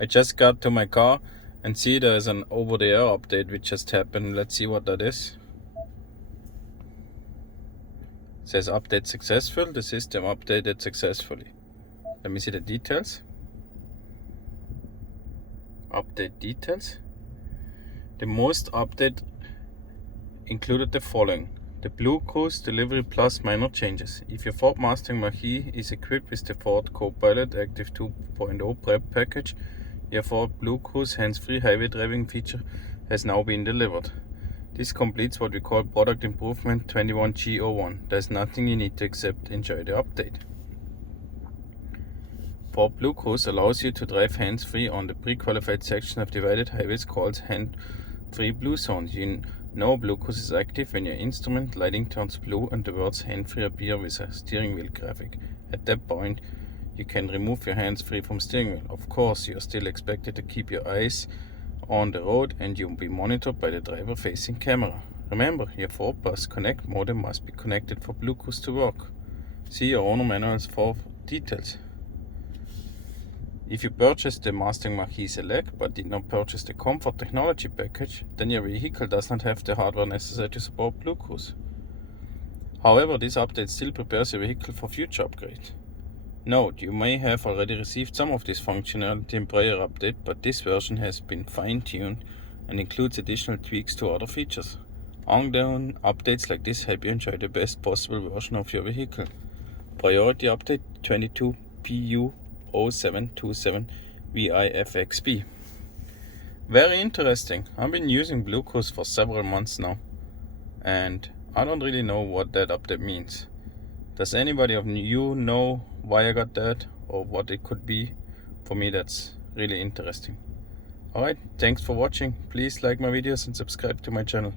I just got to my car and see there's an over-the-air update which just happened. Let's see what that is. It says update successful. The system updated successfully. Let me see the details. Update details. The most update included the following: the bluecruise delivery plus minor changes. If your Ford Mustang Mach is equipped with the Ford Co-Pilot Active 2.0 prep package, your Ford bluecruise hands-free highway driving feature has now been delivered. This completes what we call product improvement 2w-PU0727-VI-FXB. There's nothing you need to except enjoy the update. Ford bluecruise allows you to drive hands-free on the pre-qualified section of divided highways called hand-free blue zones. You know bluecruise is active when your instrument lighting turns blue and the words hand-free appear with a steering wheel graphic. At that point, you can remove your hands free from steering wheel. Of course, you are still expected to keep your eyes on the road and you'll be monitored by the driver-facing camera. Remember, your 4+ Connect modem must be connected for bluecruise to work. See your owner manuals for details. If you purchased the Mustang Mach Select but did not purchase the Comfort Technology package, then your vehicle does not have the hardware necessary to support bluecruise. However, this update still prepares your vehicle for future upgrades. Note, you may have already received some of this functionality in prior update, but this version has been fine-tuned and includes additional tweaks to other features. Ongoing updates like this help you enjoy the best possible version of your vehicle. Priority update 2w-PU0727-VI-FXB. Very interesting. I've been using bluecruise for several months now, and I don't really know what that update means. Does anybody of you know why I got that or what it could be? For me, that's really interesting. Alright, thanks for watching. Please like my videos and subscribe to my channel.